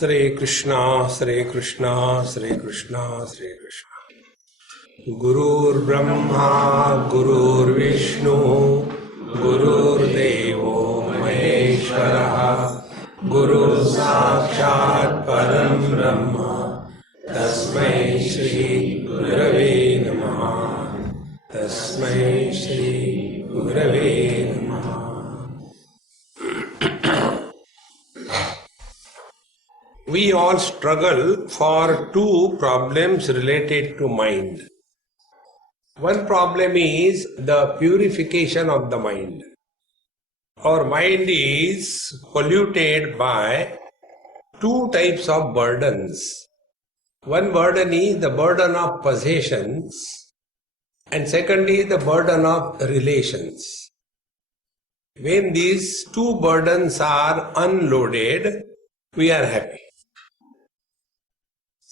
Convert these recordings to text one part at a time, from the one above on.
Sri Krishna, Sri Krishna, Sri Krishna, Sri Krishna. Gurur Brahma, Gurur Vishnu, Gurur Devo Maheshwara, Guru Sakshat Param Brahma, Tasmai Shri Gurave Namaha, Tasmai Shri Gurave Namaha. We all struggle for two problems related to mind. One problem is the purification of the mind. Our mind is polluted by two types of burdens. One burden is the burden of possessions, and second is the burden of relations. When these two burdens are unloaded, we are happy.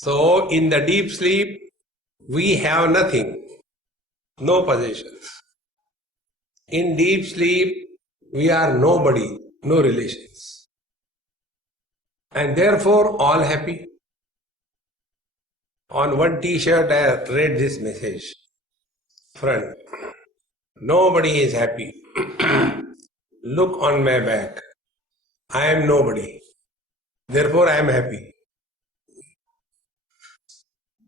So, in the deep sleep, we have nothing, no possessions. In deep sleep, we are nobody, no relations. And therefore, all happy. On one t-shirt, I read this message. Friend, nobody is happy. Look on my back. I am nobody. Therefore, I am happy.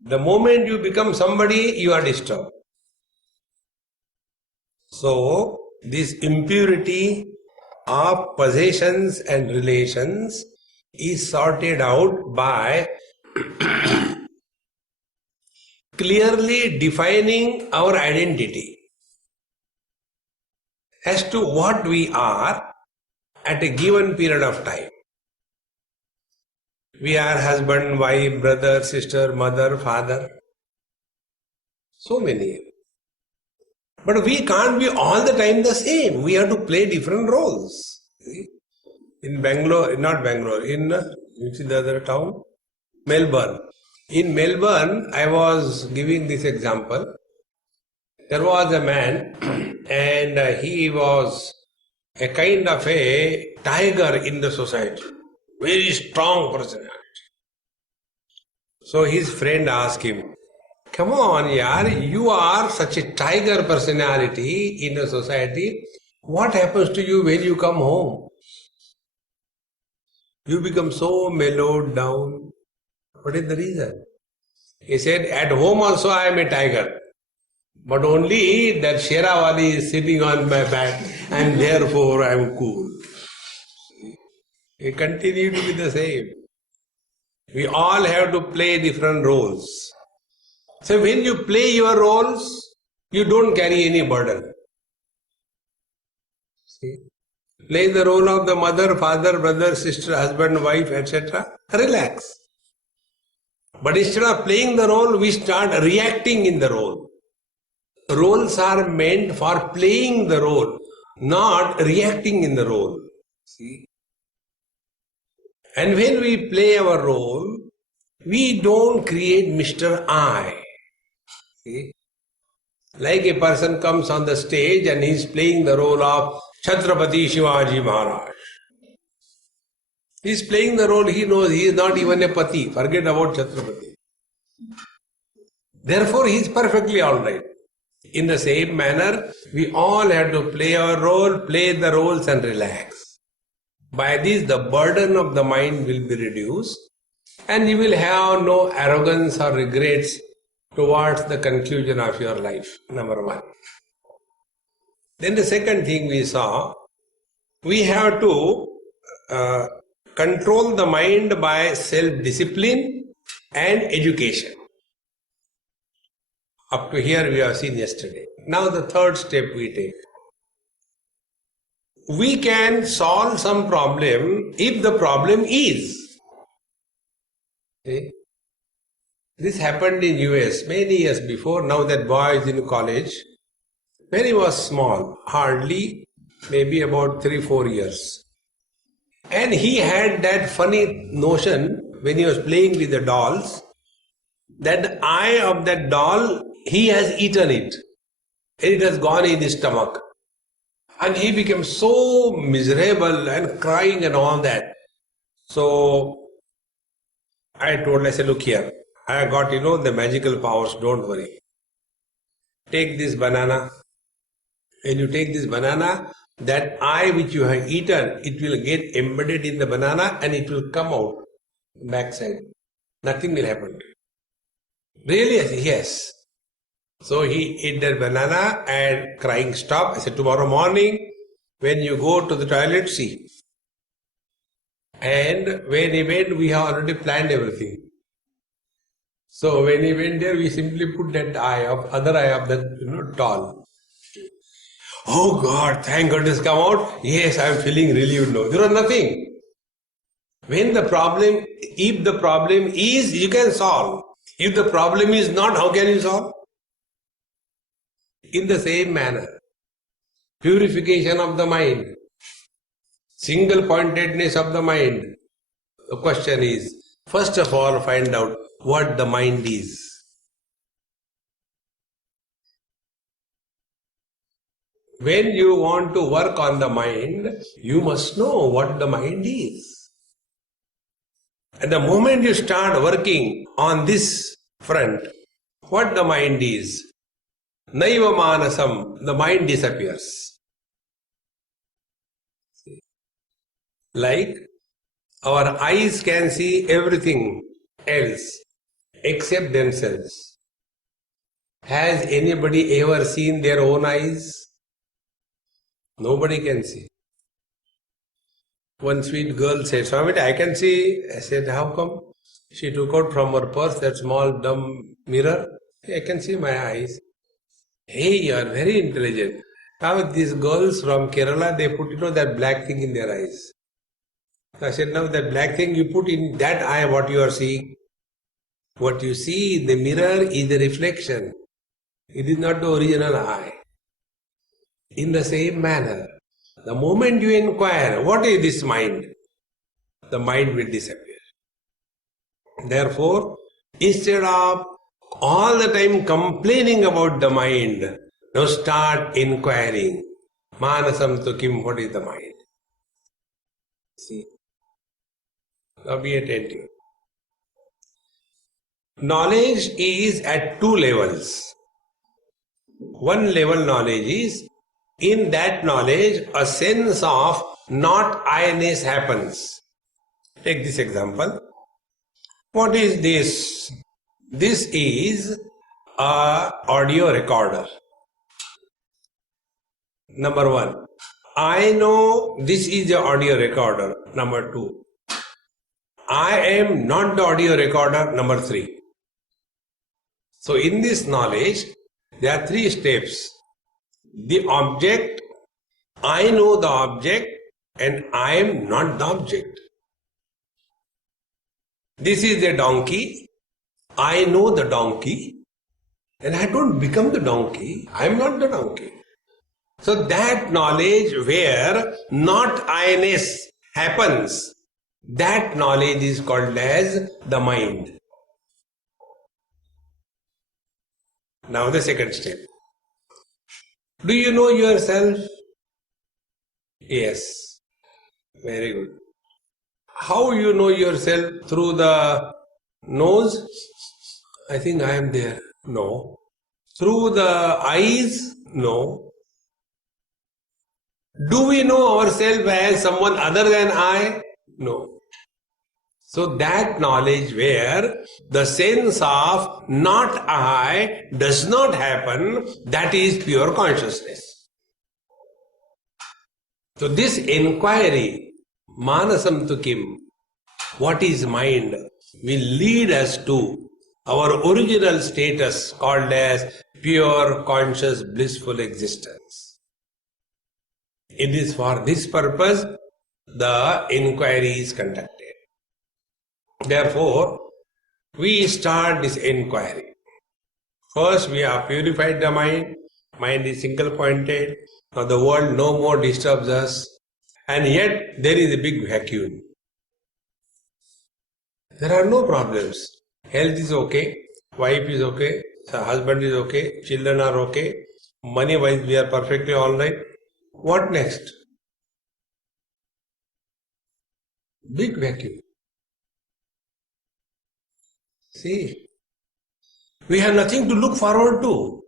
The moment you become somebody, you are disturbed. So, this impurity of possessions and relations is sorted out by clearly defining our identity as to what we are at a given period of time. We are husband, wife, brother, sister, mother, father. So many. But we can't be all the time the same. We have to play different roles. In Bangalore, not Bangalore, in which is the other town? Melbourne. In Melbourne, I was giving this example. There was a man and he was a kind of a tiger in the society. Very strong personality. So his friend asked him, come on, yaar, you are such a tiger personality in a society. What happens to you when you come home? You become so mellowed down. What is the reason? He said, at home also I am a tiger. But only that Sherawali is sitting on my back and therefore I am cool. We continue to be the same. We all have to play different roles. So when you play your roles, you don't carry any burden. See? Play the role of the mother, father, brother, sister, husband, wife, etc. Relax. But instead of playing the role, we start reacting in the role. Roles are meant for playing the role, not reacting in the role. See? And when we play our role, we don't create Mr. I. See? Like a person comes on the stage and he is playing the role of Chhatrapati Shivaji Maharaj. He is playing the role, he knows he is not even a pati. Forget about Chhatrapati. Therefore, he is perfectly alright. In the same manner, we all have to play our role, play the roles and relax. By this, the burden of the mind will be reduced and you will have no arrogance or regrets towards the conclusion of your life, number one. Then the second thing we saw, we have to control the mind by self-discipline and education. Up to here we have seen yesterday. Now the third step we take. We can solve some problem if the problem is. See? This happened in US many years before. Now that boy is in college. When he was small, hardly maybe about 3-4 years. And he had that funny notion when he was playing with the dolls that the eye of that doll, he has eaten it. And it has gone in his stomach. And he became so miserable and crying and all that. So I said, look here, I got, the magical powers, don't worry. Take this banana. When you take this banana, that eye which you have eaten, it will get embedded in the banana and it will come out backside. Nothing will happen. Really? I said, yes. So he ate that banana and crying stopped. I said, tomorrow morning, when you go to the toilet, see. And when he went, we have already planned everything. So when he went there, we simply put that other eye of that, doll. Oh God, thank God it's come out. Yes, I'm feeling relieved now. There was nothing. When the problem, if the problem is, you can solve. If the problem is not, how can you solve? In the same manner, purification of the mind, single pointedness of the mind. The question is, first of all, find out what the mind is. When you want to work on the mind, you must know what the mind is. And the moment you start working on this front, what the mind is, naiva manasam, the mind disappears. Like our eyes can see everything else except themselves. Has anybody ever seen their own eyes? Nobody can see. One sweet girl said, Swami, I can see. I said, how come? She took out from her purse that small dumb mirror. I can see my eyes. Hey, you are very intelligent. Now these girls from Kerala, they put, that black thing in their eyes. I said, now that black thing you put in that eye, what you are seeing? What you see in the mirror is the reflection. It is not the original eye. In the same manner, the moment you inquire, what is this mind? The mind will disappear. Therefore, instead of all the time complaining about the mind, now start inquiring. Manasam tu kim, what is the mind? See. Now be attentive. Knowledge is at two levels. One level knowledge is, in that knowledge, a sense of not I-ness happens. Take this example. What is this? This is a audio recorder. Number one. I know this is the audio recorder. Number two. I am not the audio recorder. Number three. So in this knowledge, there are three steps. The object, I know the object and I am not the object. This is a donkey. I know the donkey and I don't become the donkey. I am not the donkey. So that knowledge where not I-ness happens, that knowledge is called as the mind. Now the second step. Do you know yourself? Yes. Very good. How you know yourself? Through the nose? I think I am there. No. Through the eyes? No. Do we know ourselves as someone other than I? No. So that knowledge where the sense of not I does not happen, that is pure consciousness. So this inquiry, manasam tu kim, what is mind, will lead us to our original status called as pure conscious blissful existence. It is for this purpose the inquiry is conducted. Therefore, we start this inquiry. First, we have purified the mind. Mind is single pointed. Now the world no more disturbs us. And yet, there is a big vacuum. There are no problems. Health is okay. Wife is okay. Husband is okay. Children are okay. Money-wise, we are perfectly all right. What next? Big vacuum. See, we have nothing to look forward to.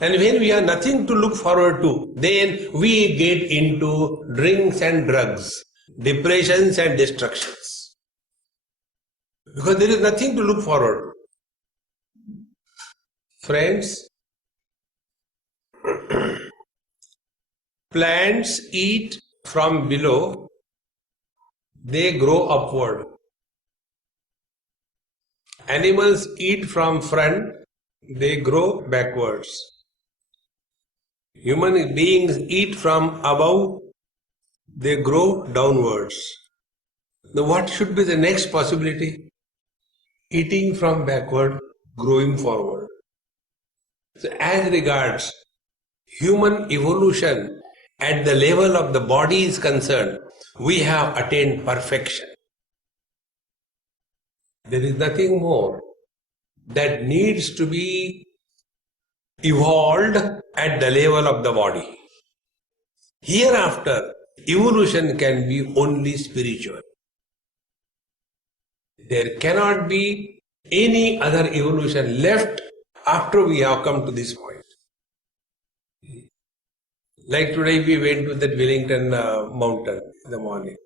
And when we have nothing to look forward to, then we get into drinks and drugs, depressions and destructions. Because there is nothing to look forward to. Friends, plants eat from below, they grow upward. Animals eat from front, they grow backwards. Human beings eat from above, they grow downwards. Now what should be the next possibility? Eating from backward, growing forward. So as regards human evolution at the level of the body is concerned, we have attained perfection. There is nothing more that needs to be evolved at the level of the body. Hereafter, evolution can be only spiritual. There cannot be any other evolution left after we have come to this point. Like today we went to that Wellington mountain in the morning.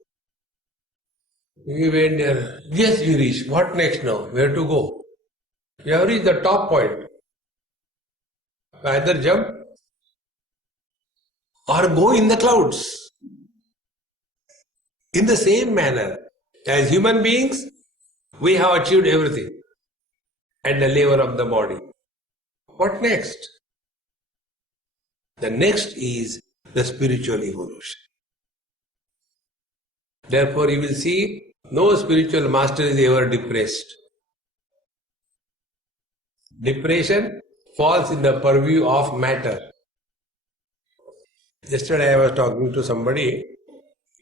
We went there. Yes, we reached. What next now? Where to go? We have reached the top point. Either jump or go in the clouds. In the same manner, as human beings, we have achieved everything at the level of the body. What next? The next is the spiritual evolution. Therefore, you will see no spiritual master is ever depressed. Depression falls in the purview of matter. Yesterday I was talking to somebody.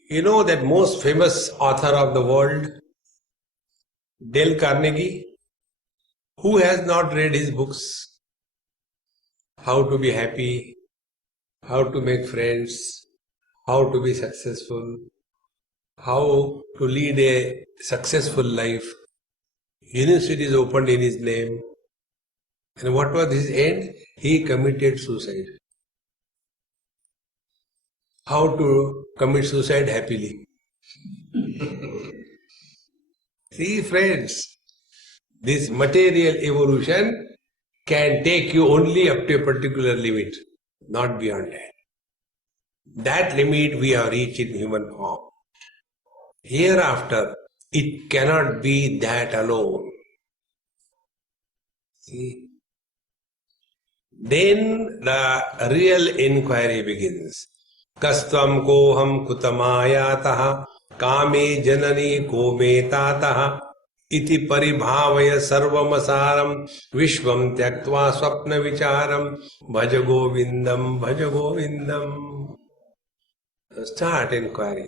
You know that most famous author of the world, Dale Carnegie? Who has not read his books? How to be happy, how to make friends, how to be successful, how to lead a successful life. Universities opened in his name. And what was his end? He committed suicide. How to commit suicide happily. See friends, this material evolution can take you only up to a particular limit, not beyond that. That limit we have reached in human form. Hereafter, it cannot be that alone. See? Then the real inquiry begins. Kastvam koham kutamayataha kame janani kome tataha iti paribhavaya sarvamasaram vishvam tyaktva swapna vicharam bhaja govindam bhaja govindam. Start inquiry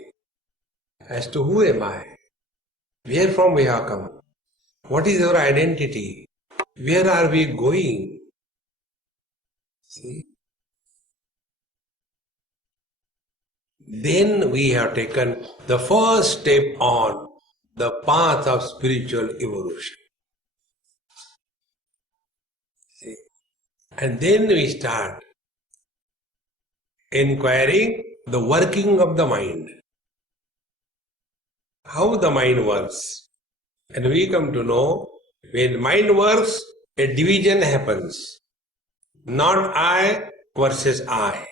as to who am I? Where from we have come? What is our identity? Where are we going? See? Then we have taken the first step on the path of spiritual evolution. See? And then we start inquiring the working of the mind. How the mind works. And we come to know when mind works, a division happens. Not I versus I.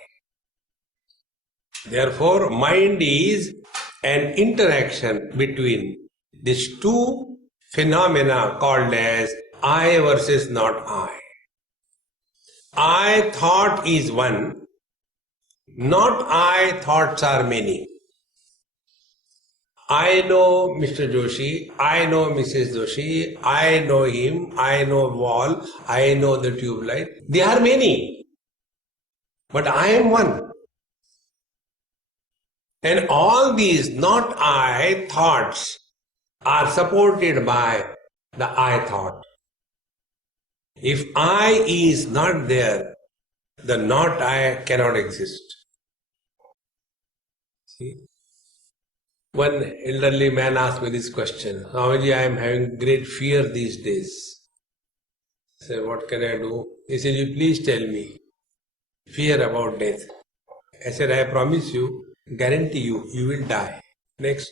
Therefore, mind is an interaction between these two phenomena called as I versus not I. I thought is one, not I thoughts are many. I know Mr. Joshi, I know Mrs. Joshi, I know him, I know wall, I know the tube light. They are many, but I am one. And all these not I thoughts are supported by the I thought. If I is not there, the not I cannot exist. See? One elderly man asked me this question. Swamiji, I am having great fear these days. I said, what can I do? He said, you please tell me. Fear about death. I said, I promise you, guarantee you, you will die. Next.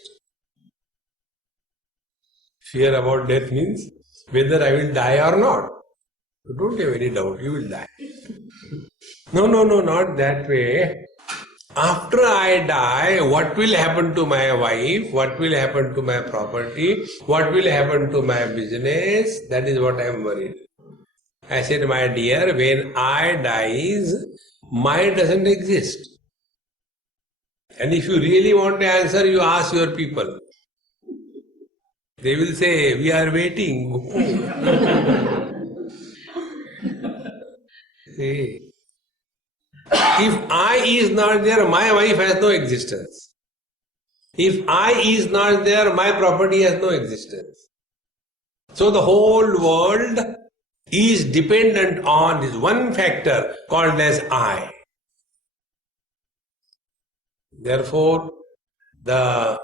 Fear about death means whether I will die or not. You don't have any doubt, you will die. No, not that way. After I die, what will happen to my wife? What will happen to my property? What will happen to my business? That is what I am worried. I said, my dear, when I dies, mind doesn't exist. And if you really want to answer, you ask your people. They will say, we are waiting. See, if I is not there, my wife has no existence. If I is not there, my property has no existence. So the whole world is dependent on this one factor called as I. Therefore, the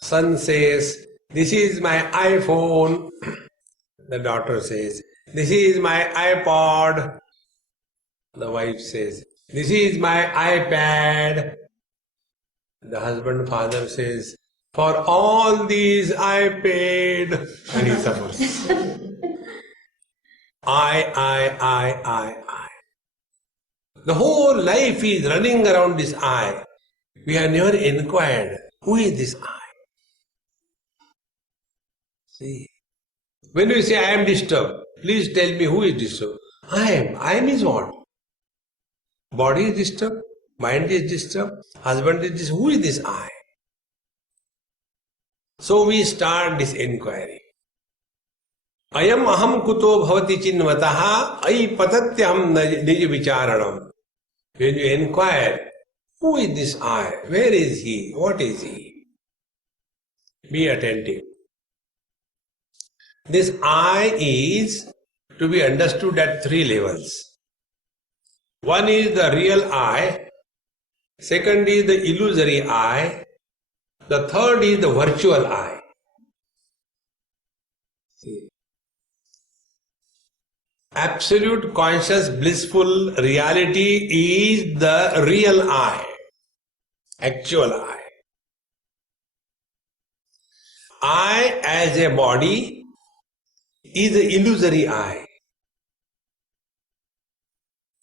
son says, this is my iPhone. The daughter says, this is my iPod. The wife says, this is my iPad. The husband, father says, for all these I paid. And he suffers. I. The whole life is running around this I. We have never inquired, who is this I? See, when we say I am disturbed, please tell me who is disturbed. I am. I am is what? Body is disturbed, mind is disturbed, husband is disturbed. Who is this I? So we start this inquiry. Ayam aham kuto bhavati chinvataha ay patatyam nij vicharanam. When you inquire, who is this I? Where is he? What is he? Be attentive. This I is to be understood at three levels. One is the real I, second is the illusory I, the third is the virtual I. See. Absolute conscious blissful reality is the real I, actual I. I as a body is the illusory I.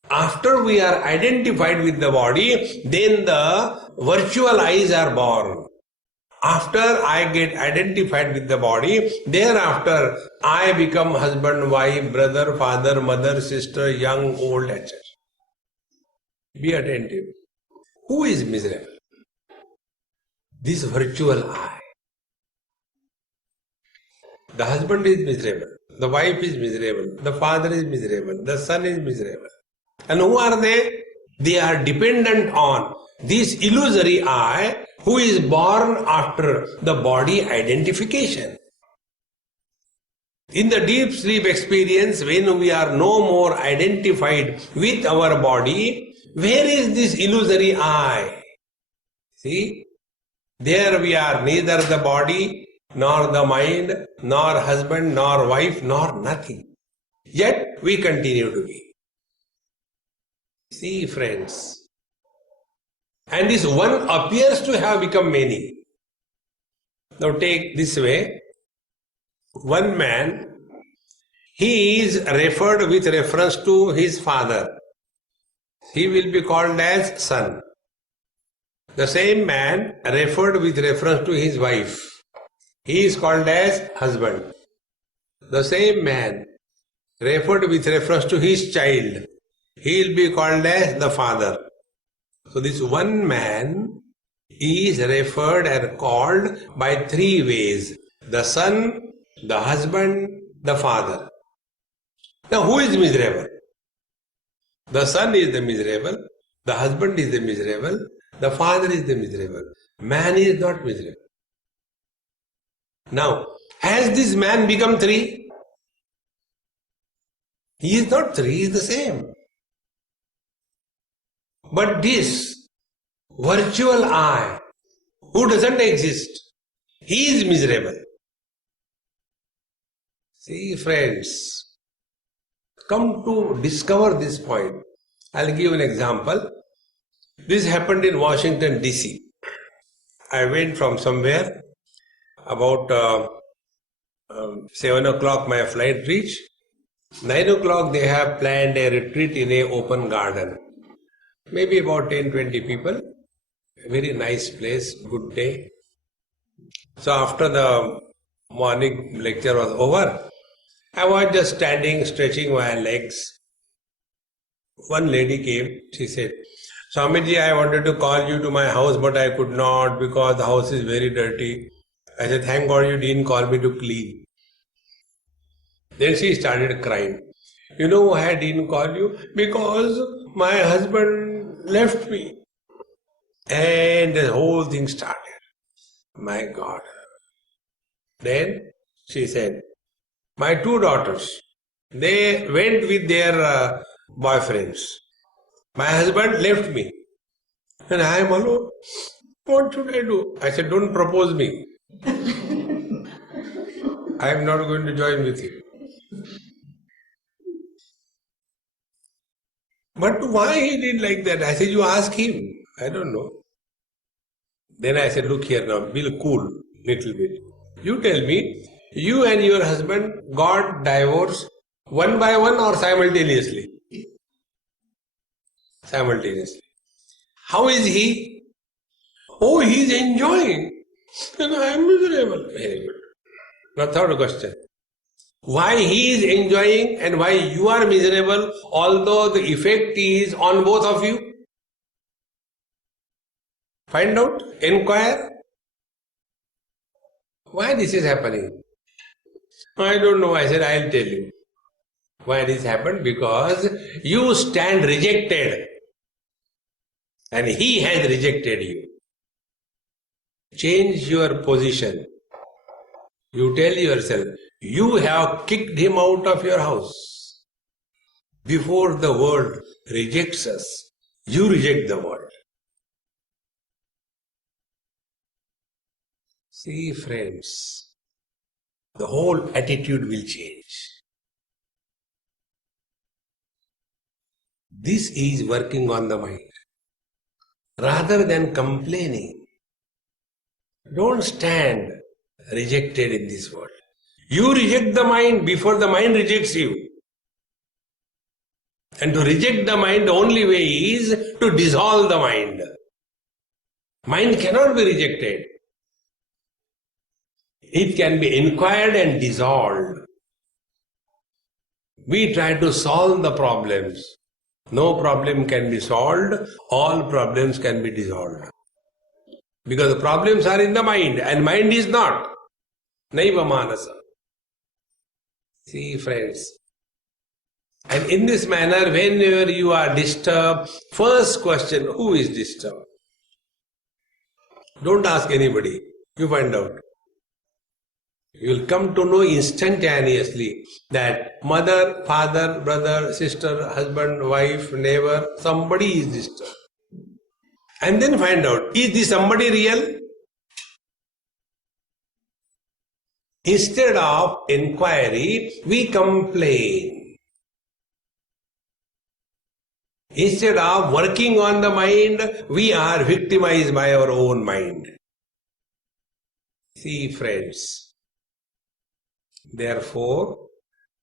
After we are identified with the body, then the virtual eyes are born. After I get identified with the body, thereafter I become husband, wife, brother, father, mother, sister, young, old, etc. Be attentive. Who is miserable? This virtual I. The husband is miserable, the wife is miserable, the father is miserable, the son is miserable. And who are they? They are dependent on this illusory I who is born after the body identification. In the deep sleep experience, when we are no more identified with our body, where is this illusory I? See, there we are neither the body, nor the mind, nor husband, nor wife, nor nothing. Yet we continue to be. See, friends, and this one appears to have become many. Now take this way, one man, he is referred with reference to his father. He will be called as son. The same man referred with reference to his wife. He is called as husband. The same man referred with reference to his child. He will be called as the father. So this one man is referred and called by three ways: the son, the husband, the father. Now who is miserable? The son is the miserable, the husband is the miserable, the father is the miserable. Man is not miserable. Now, has this man become three? He is not three, he is the same. But this virtual I, who doesn't exist, He is miserable. See, friends, come to discover this point. I'll give an example. This happened in Washington, D.C. I went from somewhere about 7 o'clock my flight reached. 9 o'clock they have planned a retreat in a open garden. Maybe about 10-20 people. Very nice place, good day. So after the morning lecture was over, I was just standing, stretching my legs. One lady came, she said, Swamiji, I wanted to call you to my house, but I could not because the house is very dirty. I said, thank God you didn't call me to clean. Then she started crying. You know why I didn't call you? Because my husband left me. And the whole thing started. My God. Then she said, my two daughters, they went with their boyfriends. My husband left me. And I am alone. What should I do? I said, don't propose me. I am not going to join with you. But why he did like that? I said, you ask him. I don't know. Then I said, look here now, be cool little bit. You tell me, you and your husband got divorced one by one or simultaneously? Simultaneously. How is he? Oh, he is enjoying. And I am miserable. Very good. Now third question. Why he is enjoying and why you are miserable, although the effect is on both of you? Find out, inquire. Why this is happening? I don't know. I said, I'll tell you. Why this happened? Because you stand rejected and he has rejected you. Change your position. You tell yourself, you have kicked him out of your house. Before the world rejects us, you reject the world. See, friends, the whole attitude will change. This is working on the mind. Rather than complaining, don't stand rejected in this world. You reject the mind before the mind rejects you. And to reject the mind, the only way is to dissolve the mind. Mind cannot be rejected. It can be inquired and dissolved. We try to solve the problems. No problem can be solved, all problems can be dissolved. Because the problems are in the mind and mind is not. Naiva manasa. See, friends. And in this manner, whenever you are disturbed, first question, who is disturbed? Don't ask anybody. You find out. You will come to know instantaneously that mother, father, brother, sister, husband, wife, neighbor, somebody is disturbed. And then find out, is this somebody real? Instead of inquiry, we complain. Instead of working on the mind, we are victimized by our own mind. See, friends, therefore,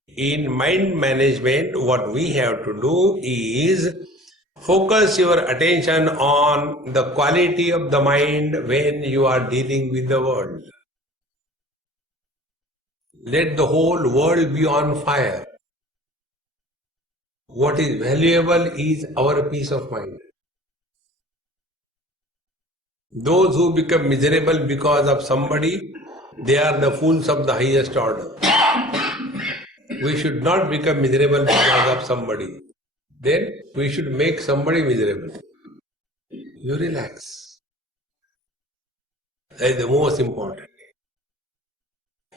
in mind management, what we have to do is focus your attention on the quality of the mind when you are dealing with the world. Let the whole world be on fire. What is valuable is our peace of mind. Those who become miserable because of somebody, they are the fools of the highest order. We should not become miserable because of somebody. Then we should make somebody miserable. You relax. That is the most important.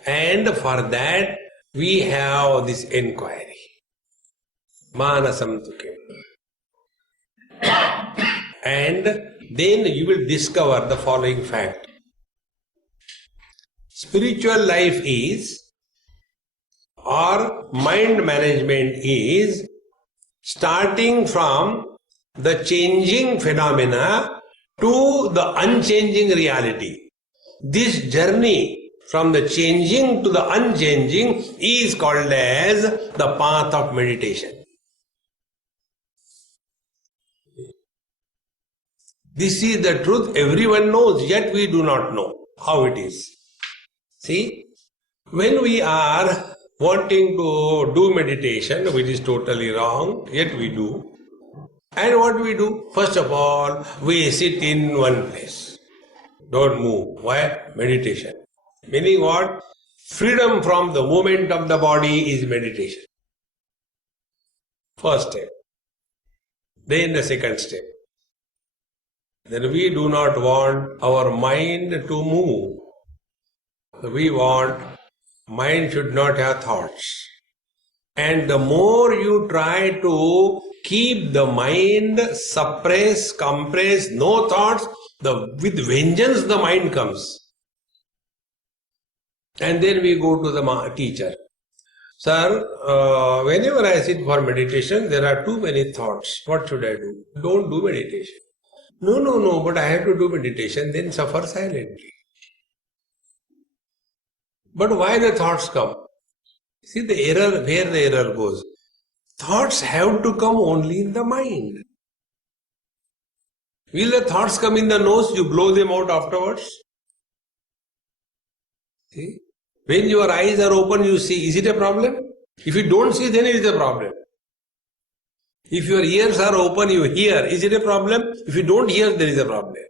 And for that, we have this inquiry. Manasam tuke. And then you will discover the following fact. Spiritual life is, or mind management is, starting from the changing phenomena to the unchanging reality. This journey from the changing to the unchanging is called as the path of meditation. This is the truth everyone knows, yet we do not know how it is. See, when we are wanting to do meditation, which is totally wrong, yet we do. And what we do? First of all, we sit in one place. Don't move. Why? Meditation. Meaning what? Freedom from the movement of the body is meditation. First step. Then the second step. Then we do not want our mind to move. We want mind should not have thoughts. And the more you try to keep the mind suppress, compress, no thoughts, with vengeance the mind comes. And then we go to the teacher. Sir, whenever I sit for meditation, there are too many thoughts. What should I do? Don't do meditation. No, but I have to do meditation, then suffer silently. But why the thoughts come? See the error, where the error goes. Thoughts have to come only in the mind. Will the thoughts come in the nose, you blow them out afterwards? See? When your eyes are open, you see. Is it a problem? If you don't see, then it is a problem. If your ears are open, you hear. Is it a problem? If you don't hear, there is a problem.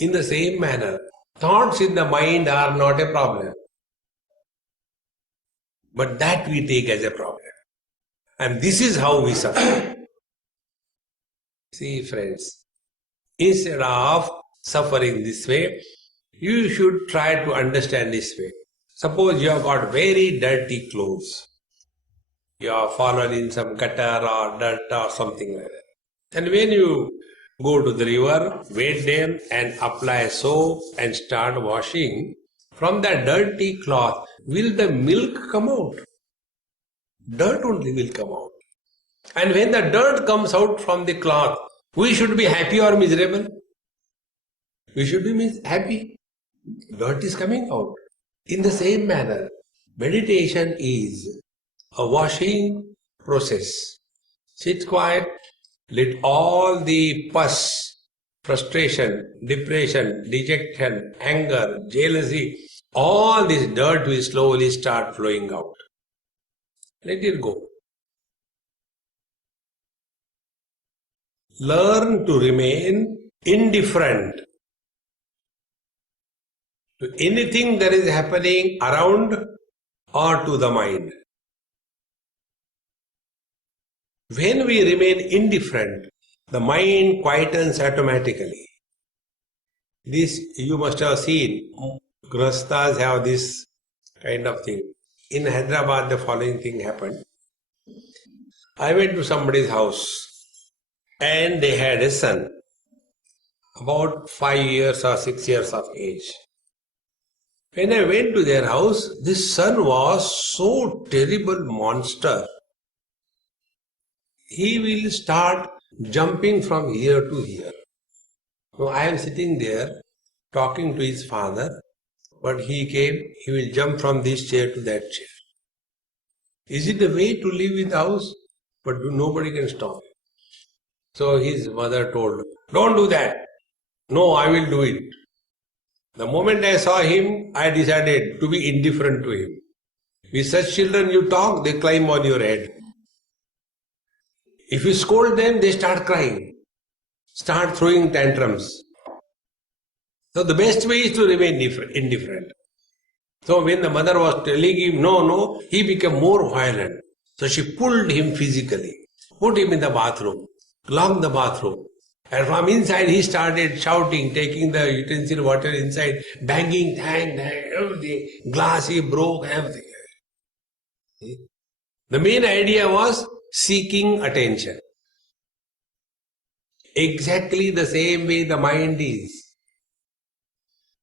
In the same manner, thoughts in the mind are not a problem. But that we take as a problem. And this is how we suffer. See, friends, instead of suffering this way, you should try to understand this way. Suppose you have got very dirty clothes. You have fallen in some gutter or dirt or something like that. And when you go to the river, wet them and apply soap and start washing, from that dirty cloth, will the milk come out? Dirt only will come out. And when the dirt comes out from the cloth, we should be happy or miserable? We should be happy. Dirt is coming out. In the same manner, meditation is a washing process. Sit quiet, let all the pus, frustration, depression, dejection, anger, jealousy, all this dirt will slowly start flowing out. Let it go. Learn to remain indifferent to anything that is happening around or to the mind. When we remain indifferent, the mind quietens automatically. This you must have seen. Grastas have this kind of thing. In Hyderabad, the following thing happened. I went to somebody's house and they had a son, about 5 years or 6 years of age. When I went to their house, this son was so terrible monster. He will start jumping from here to here. So I am sitting there talking to his father, but he will jump from this chair to that chair. Is it the way to live in the house? But nobody can stop him. So his mother told, don't do that. No, I will do it. The moment I saw him, I decided to be indifferent to him. With such children you talk, they climb on your head. If you scold them, they start crying, start throwing tantrums. So the best way is to remain indifferent. So when the mother was telling him no, he became more violent. So she pulled him physically, put him in the bathroom, locked the bathroom. And from inside he started shouting, taking the utensil water inside, banging, everything. Glass he broke, everything. The main idea was seeking attention. Exactly the same way the mind is.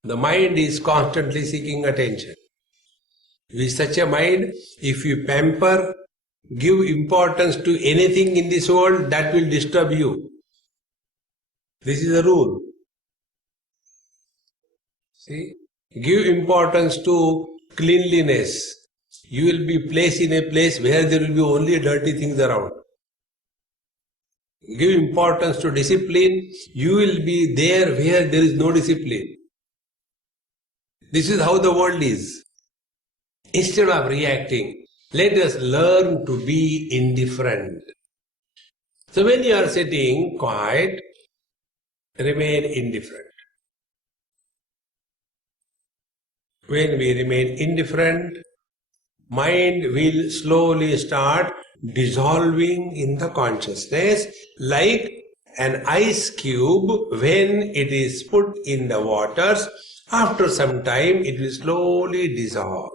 The mind is constantly seeking attention. With such a mind, if you pamper, give importance to anything in this world, that will disturb you. This is a rule. See, give importance to cleanliness. You will be placed in a place where there will be only dirty things around. Give importance to discipline. You will be there where there is no discipline. This is how the world is. Instead of reacting, let us learn to be indifferent. So when you are sitting quiet, remain indifferent. When we remain indifferent, mind will slowly start dissolving in the consciousness like an ice cube when it is put in the waters. After some time, it will slowly dissolve.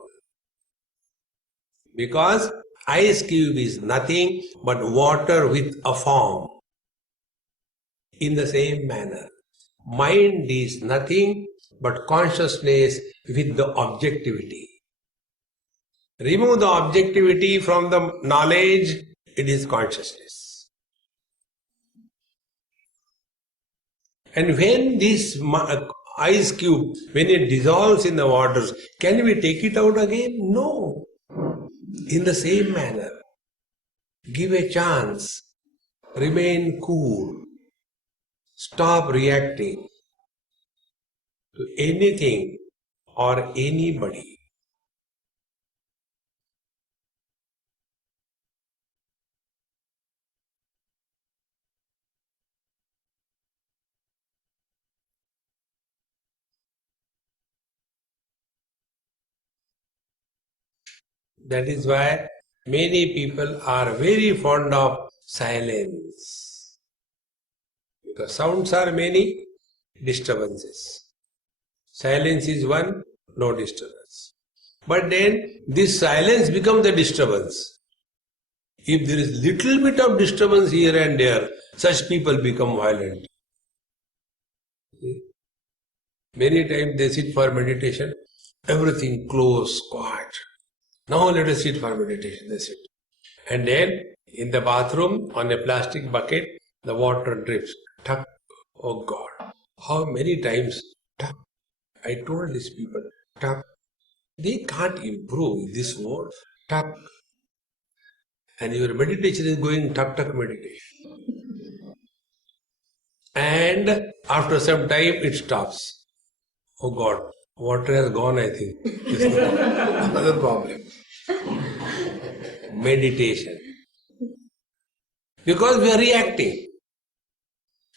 Because ice cube is nothing but water with a form. In the same manner, mind is nothing but consciousness with the objectivity. Remove the objectivity from the knowledge, it is consciousness. And when this ice cube, when it dissolves in the waters, can we take it out again? No. In the same manner, give a chance, remain cool, stop reacting to anything or anybody. That is why many people are very fond of silence. Because sounds are many, disturbances. Silence is one, no disturbance. But then this silence becomes the disturbance. If there is little bit of disturbance here and there, such people become violent. Many times they sit for meditation, everything close, quiet. Now let us sit for meditation, they sit. And then in the bathroom, on a plastic bucket, the water drips. Tuck. Oh God, how many times? Tuck. I told these people, tuck. They can't improve this word. Tuck. And your meditation is going tuck meditation. And after some time it stops. Oh God, water has gone, I think. Another problem. Meditation. Because we are reacting.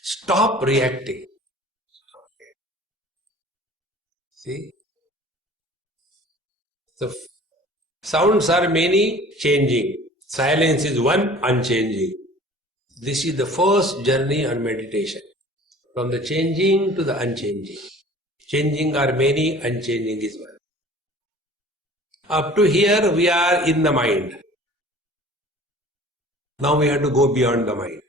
Stop reacting. See? So sounds are many, changing. Silence is one, unchanging. This is the first journey on meditation. From the changing to the unchanging. Changing are many, unchanging is one. Up to here we are in the mind. Now we have to go beyond the mind.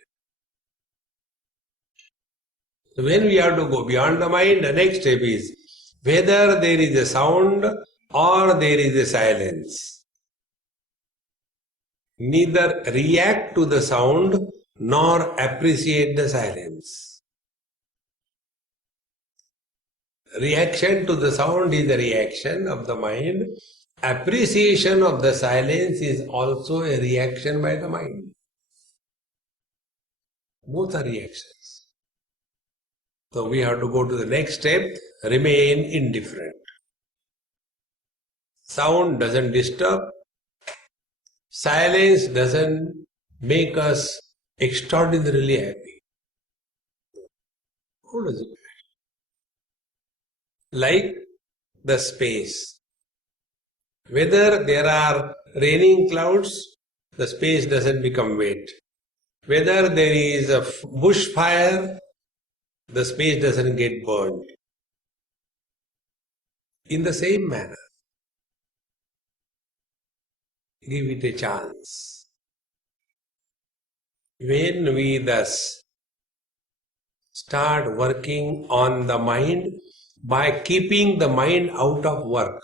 So when we have to go beyond the mind, the next step is whether there is a sound or there is a silence. Neither react to the sound nor appreciate the silence. Reaction to the sound is a reaction of the mind. Appreciation of the silence is also a reaction by the mind. Both are reactions. So we have to go to the next step, remain indifferent. Sound doesn't disturb. Silence doesn't make us extraordinarily happy. How does it? Like the space. Whether there are raining clouds, the space doesn't become wet. Whether there is a bush fire, the space doesn't get burned. In the same manner, give it a chance. When we thus start working on the mind, by keeping the mind out of work.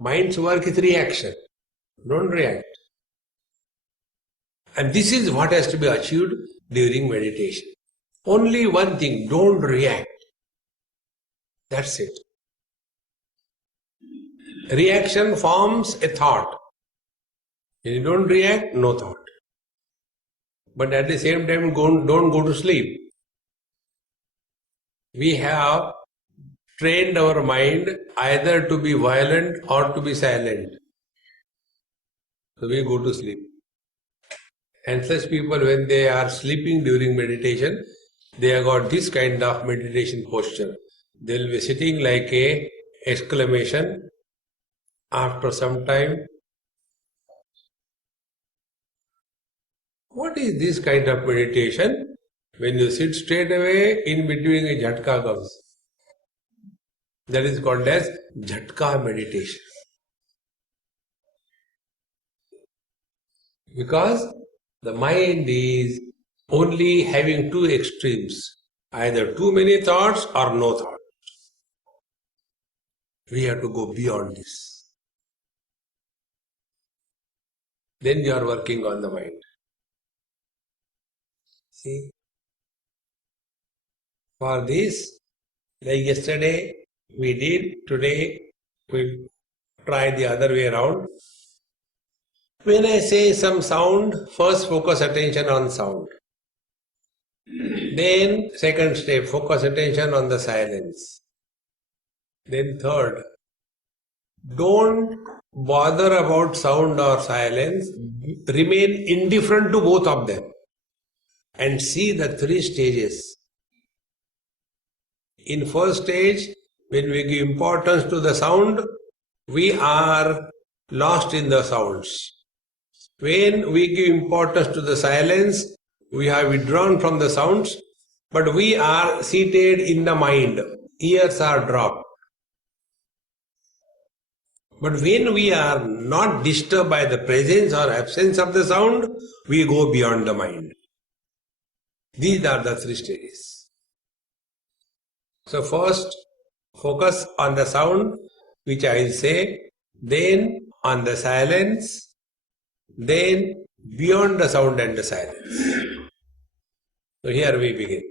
Mind's work is reaction. Don't react. And this is what has to be achieved during meditation. Only one thing, don't react. That's it. Reaction forms a thought. If you don't react, no thought. But at the same time, don't go to sleep. We have trained our mind either to be violent or to be silent. So we go to sleep. And such people, when they are sleeping during meditation, they have got this kind of meditation posture. They will be sitting like a exclamation. After some time, what is this kind of meditation? When you sit straight away, in between a jhatka comes. That is called as jhatka meditation. Because the mind is only having two extremes, either too many thoughts or no thought. We have to go beyond this. Then you are working on the mind. See, for this, like yesterday we did, today we'll try the other way around. When I say some sound, first focus attention on sound. Then second step, focus attention on the silence. Then third, don't bother about sound or silence, remain indifferent to both of them and see the three stages. In first stage, when we give importance to the sound, we are lost in the sounds. When we give importance to the silence, we have withdrawn from the sounds, but we are seated in the mind. Ears are dropped. But when we are not disturbed by the presence or absence of the sound, we go beyond the mind. These are the three stages. So first, focus on the sound, which I will say, then on the silence, then beyond the sound and the silence. So here we begin.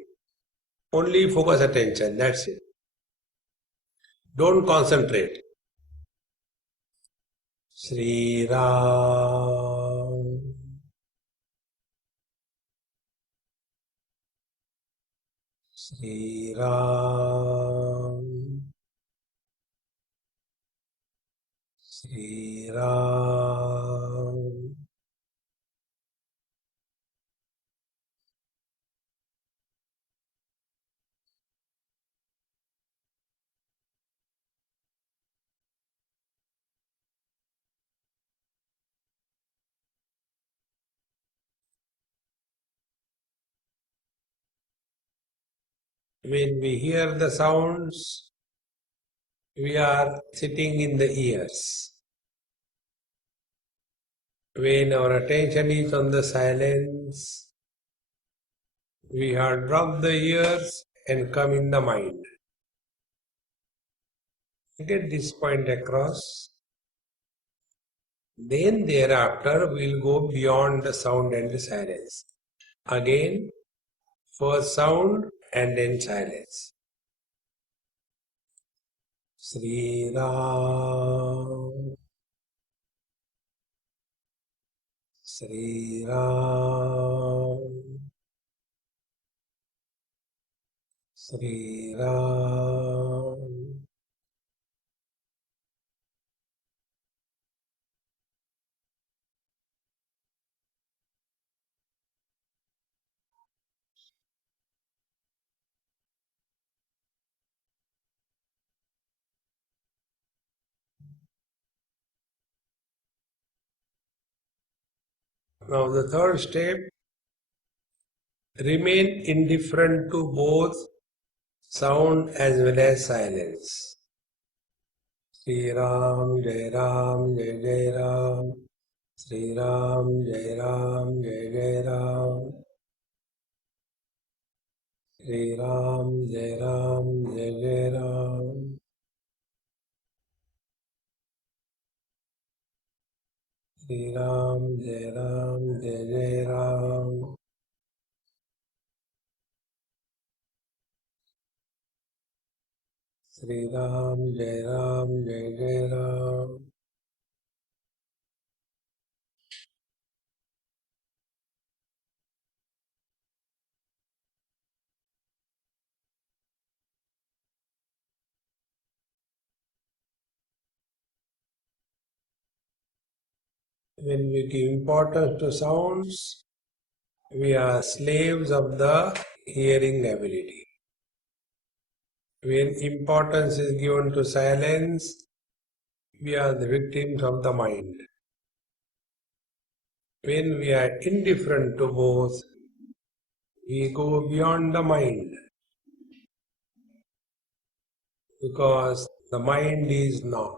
Only focus attention, that's it. Don't concentrate. Sri Ram, Sri Ram, Sri Ram. When we hear the sounds, we are sitting in the ears. When our attention is on the silence, we have dropped the ears and come in the mind. Get this point across. Then thereafter we'll go beyond the sound and the silence. Again, first sound and then silence. Sri Ram, Sri Ram, Sri Ram. Now the third step, remain indifferent to both sound as well as silence. Sri Ram, Jai Ram, Jai Jai Ram. Sri Ram, Jai Ram, Jai Jai Ram. Sri Ram, Jai Ram, Jai Jai Ram. Sri Ram, Jai Ram, Jai Jai Ram. Sri Ram, Jai Ram, Jai Jai Ram. When we give importance to sounds, we are slaves of the hearing ability. When importance is given to silence, we are the victims of the mind. When we are indifferent to both, we go beyond the mind because the mind is not.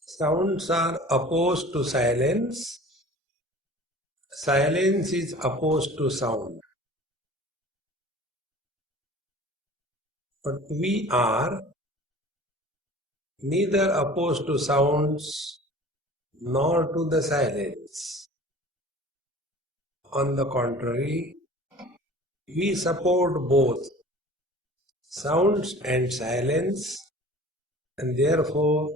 Sounds are opposed to silence. Silence is opposed to sound. But we are neither opposed to sounds nor to the silence. On the contrary, we support both sounds and silence, and therefore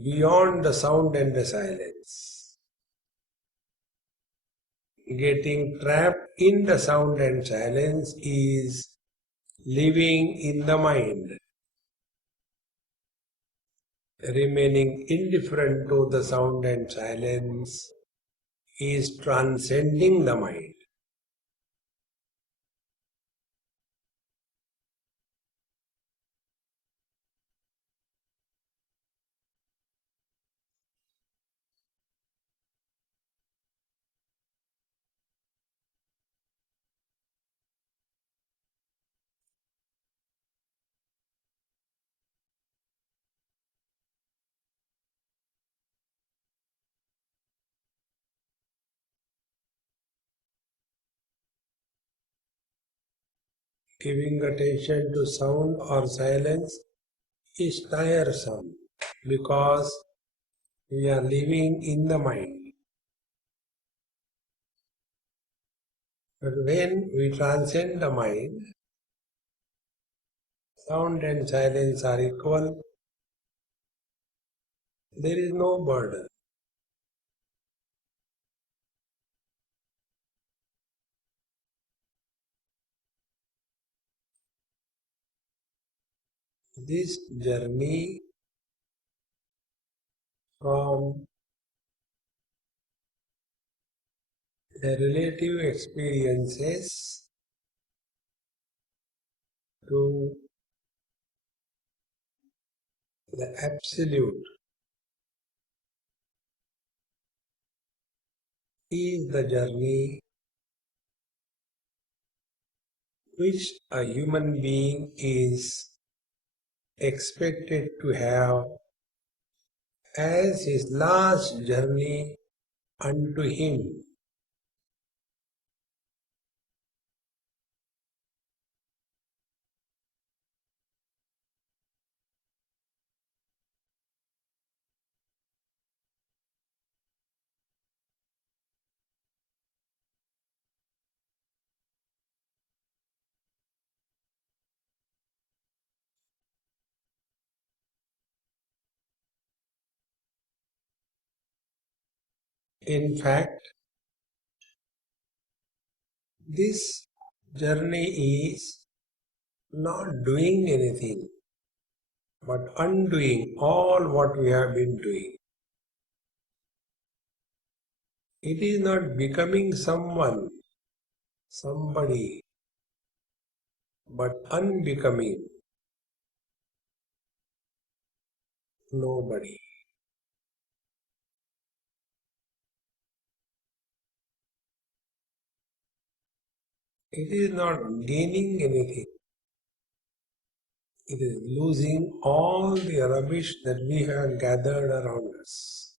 beyond the sound and the silence. Getting trapped in the sound and silence is living in the mind. Remaining indifferent to the sound and silence is transcending the mind. Giving attention to sound or silence is tiresome because we are living in the mind. But when we transcend the mind, sound and silence are equal. There is no burden. This journey from the relative experiences to the absolute is the journey which a human being is expected to have as his last journey unto him. In fact, this journey is not doing anything but undoing all what we have been doing. It is not becoming someone somebody, but unbecoming nobody. It is not gaining anything. It is losing all the rubbish that we have gathered around us.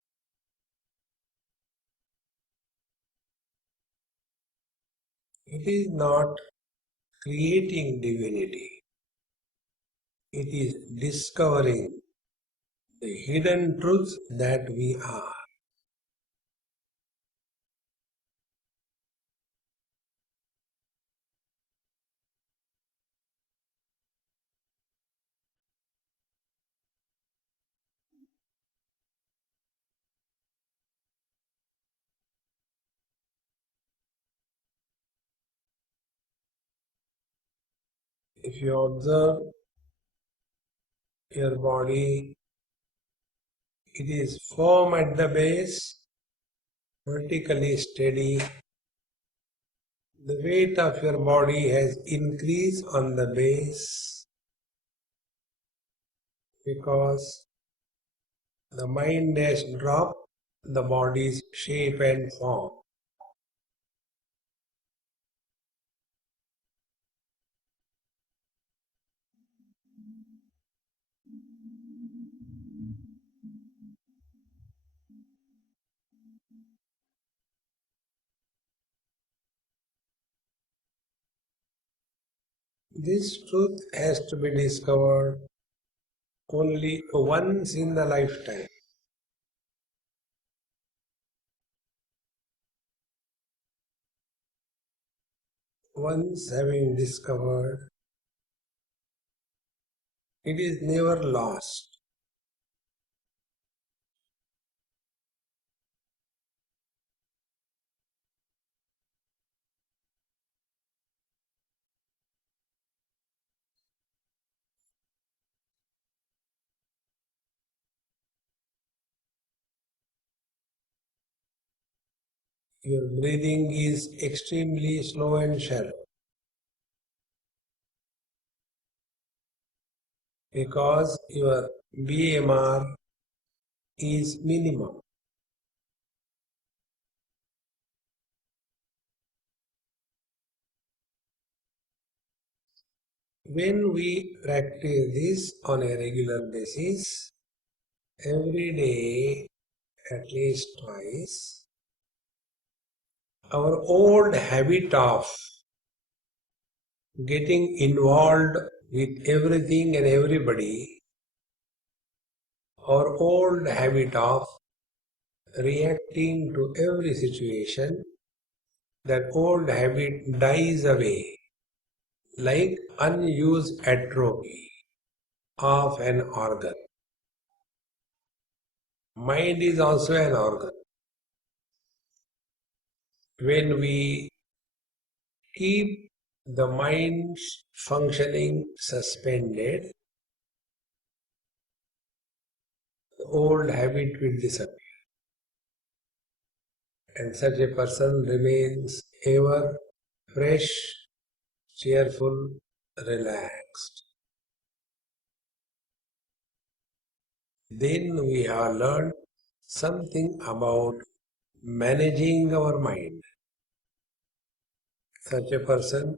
It is not creating divinity. It is discovering the hidden truth that we are. If you observe your body, it is firm at the base, vertically steady. The weight of your body has increased on the base because the mind has dropped the body's shape and form. This truth has to be discovered only once in a lifetime. Once having discovered, it is never lost. Your breathing is extremely slow and shallow because your BMR is minimum. When we practice this on a regular basis, every day, at least twice, our old habit of getting involved with everything and everybody, our old habit of reacting to every situation, that old habit dies away like unused atrophy of an organ. Mind is also an organ. When we keep the mind's functioning suspended, the old habit will disappear. And such a person remains ever fresh, cheerful, relaxed. Then we have learned something about managing our mind. Such a person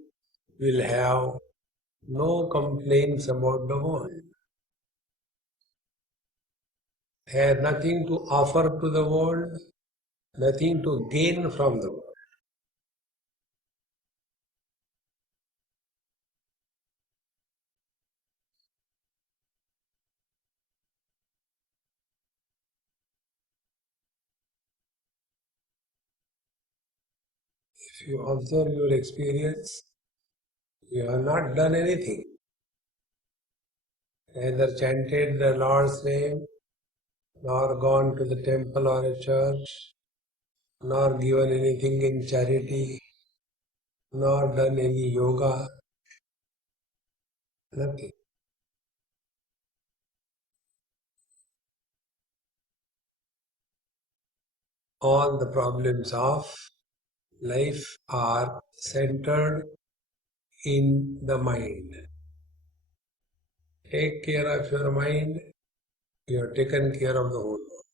will have no complaints about the world, have nothing to offer to the world, nothing to gain from the world. If you observe your experience, you have not done anything, neither chanted the Lord's name, nor gone to the temple or a church, nor given anything in charity, nor done any yoga, nothing. All the problems of life are centered in the mind. Take care of your mind, you have taken care of the whole world.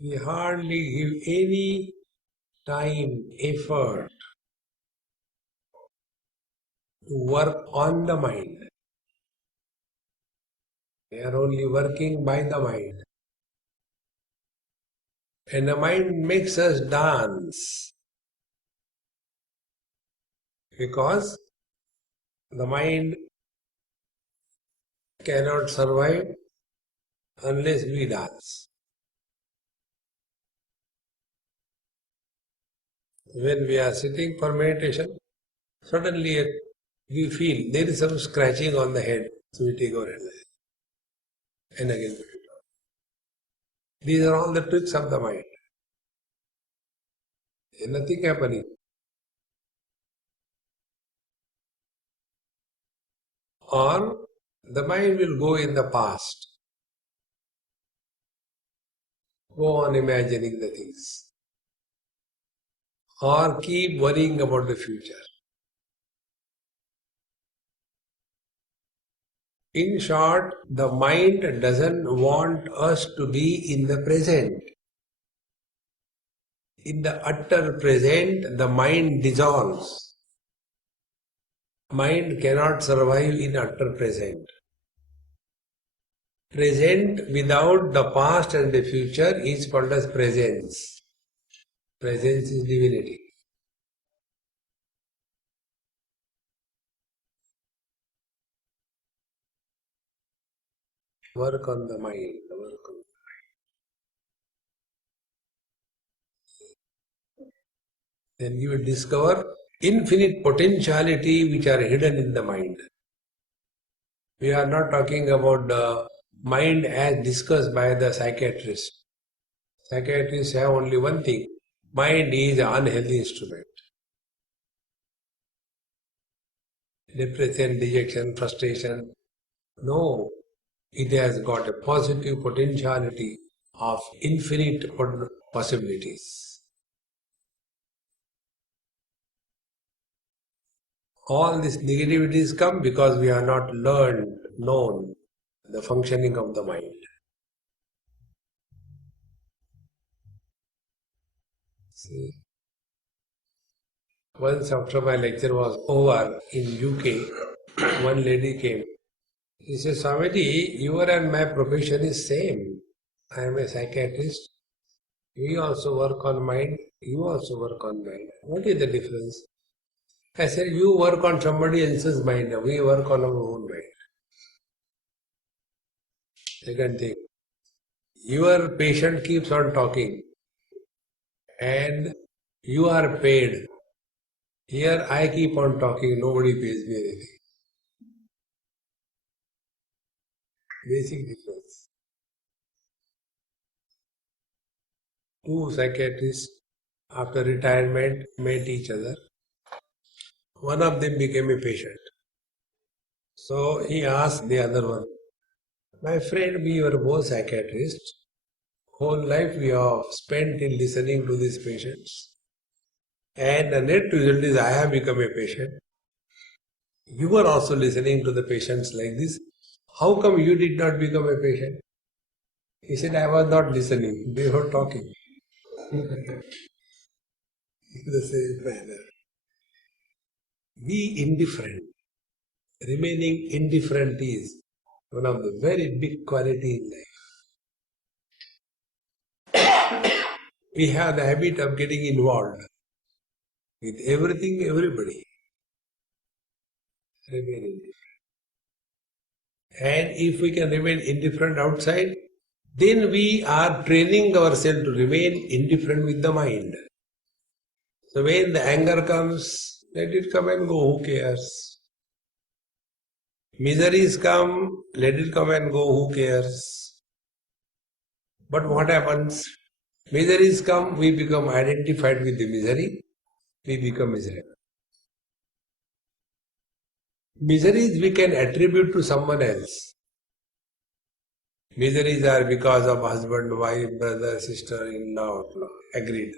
We hardly give any time, effort to work on the mind. We are only working by the mind. And the mind makes us dance because the mind cannot survive unless we dance. When we are sitting for meditation, suddenly we feel there is some scratching on the head, so we take our head and again. These are all the tricks of the mind. Nothing happening. Or the mind will go in the past, go on imagining the things, or keep worrying about the future. In short, the mind doesn't want us to be in the present. In the utter present, the mind dissolves. Mind cannot survive in utter present. Present without the past and the future is called as presence. Presence is divinity. Work on the mind. Work on. Then you will discover infinite potentiality which are hidden in the mind. We are not talking about the mind as discussed by the psychiatrist. Psychiatrists have only one thing. Mind is an unhealthy instrument. Depression, dejection, frustration. No, it has got a positive potentiality of infinite possibilities. All these negativities come because we are not known the functioning of the mind. See, once after my lecture was over in UK, one lady came. She said, Swamiji, your and my profession is same. I am a psychiatrist. We also work on mind. You also work on mind. What is the difference? I said, you work on somebody else's mind. We work on our own mind. Second thing, your patient keeps on talking and you are paid. Here I keep on talking, nobody pays me anything. Basic difference. Two psychiatrists after retirement met each other. One of them became a patient. So he asked the other one, my friend, we were both psychiatrists. Whole life we have spent in listening to these patients. And the net result is I have become a patient. You were also listening to the patients like this. How come you did not become a patient? He said, I was not listening. They were talking. In the same manner. Be indifferent. Remaining indifferent is one of the very big quality in life. We have the habit of getting involved with everything, everybody. Remain indifferent. And if we can remain indifferent outside, then we are training ourselves to remain indifferent with the mind. So when the anger comes, let it come and go, who cares? Miseries come, let it come and go, who cares? But what happens? Miseries come, we become identified with the misery, we become miserable. Miseries we can attribute to someone else. Miseries are because of husband, wife, brother, sister, in-law. Agreed.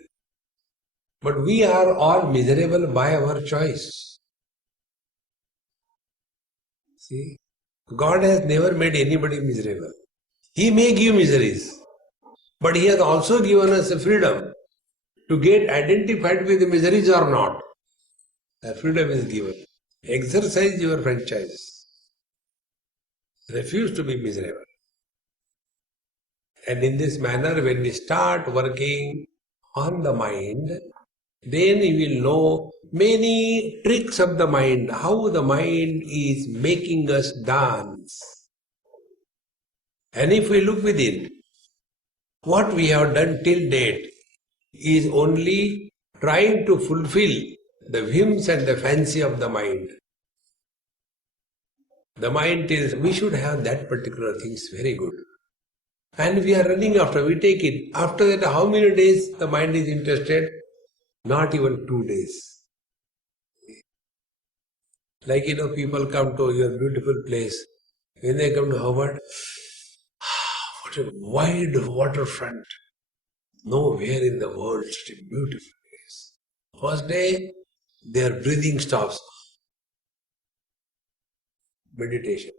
But we are all miserable by our choice. See? God has never made anybody miserable. He may give miseries. But He has also given us a freedom to get identified with the miseries or not. That freedom is given. Exercise your franchise. Refuse to be miserable. And in this manner, when we start working on the mind, then we will know many tricks of the mind, how the mind is making us dance. And if we look within, what we have done till date is only trying to fulfill the whims and the fancy of the mind. The mind is, we should have that particular things very good. And we are running after, we take it. After that, how many days the mind is interested? Not even 2 days. Like, people come to your beautiful place. When they come to Hobart, what a wide waterfront. Nowhere in the world such a beautiful place. First day, their breathing stops. Meditation.